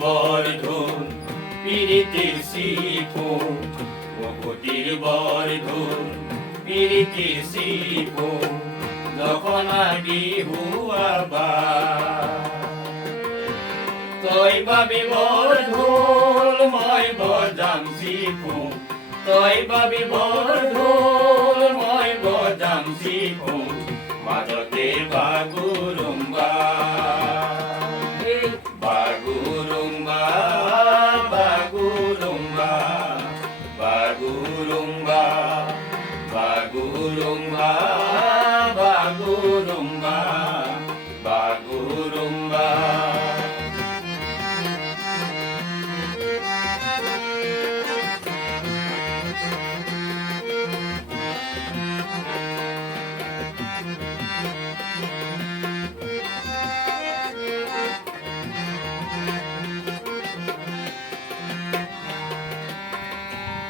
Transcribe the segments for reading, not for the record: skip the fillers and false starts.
বরধুন পীড়িতির শিপুন মুকুটির বরধুন পীড়িতির শিপুন যখন বিহু আবার তই বাবি বরধুল মই বজাম শিপুন তই বাবি বরধুল মই বজাম শিপুন মাজতে বাগুৰুম্বা বাগুৰুম্বা বাগুৰুম্বা বাগুৰুম্বা বাগুৰুম্বা বাগুৰুম্বা বাগুৰুম্বা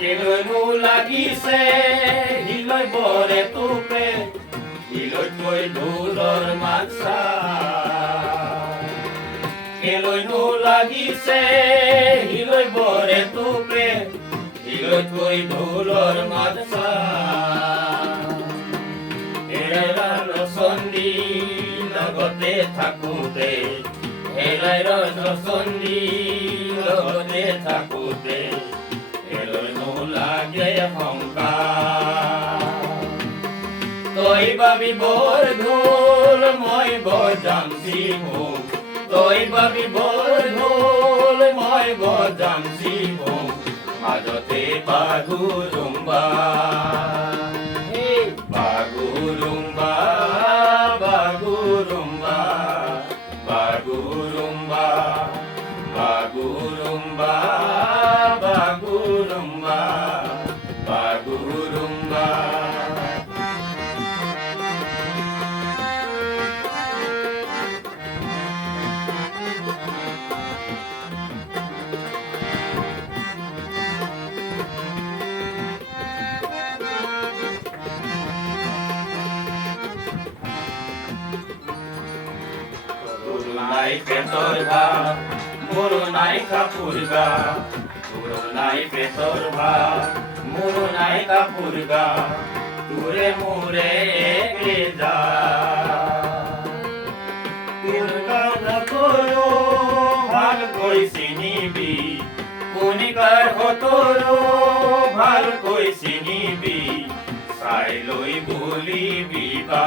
কেলৈনো লাগিছে হিলৈ বৰে তোপে হিলৈ থৈ ঢোলৰ মাতছা কেলৈনো লাগিছে হিলৈ বৰে তোপে হিলৈ থৈ ঢোলৰ মাতছা হেৰাই ৰচন্দী লগতে থাকোঁতে হেৰাই ৰচন্দী লগতে থাকোঁতে লাগে তই বাবি বৰধুল মই বজাম শিপুন তই বাবি বৰধুল মই বজাম শিপুন মাজতে বাগুৰুম্বা বাগুৰুম্বা বাগুৰুম্বা বাগুৰুম্বা বাগুৰুম্বা বাগুৰুম্বা বাগুৰুম্বা নাই পেটৰ ভাত মোৰো নাই কাপোৰ গা তোৰো নাই পেটৰ ভাত মোৰো নাই কাপোৰ গা তোৰে মোৰে একে যা তোৰো ভালকৈ চিনিবি কণিকাৰ হতৰো ভালকৈ চিনিবি চাই লৈ বলিবি বা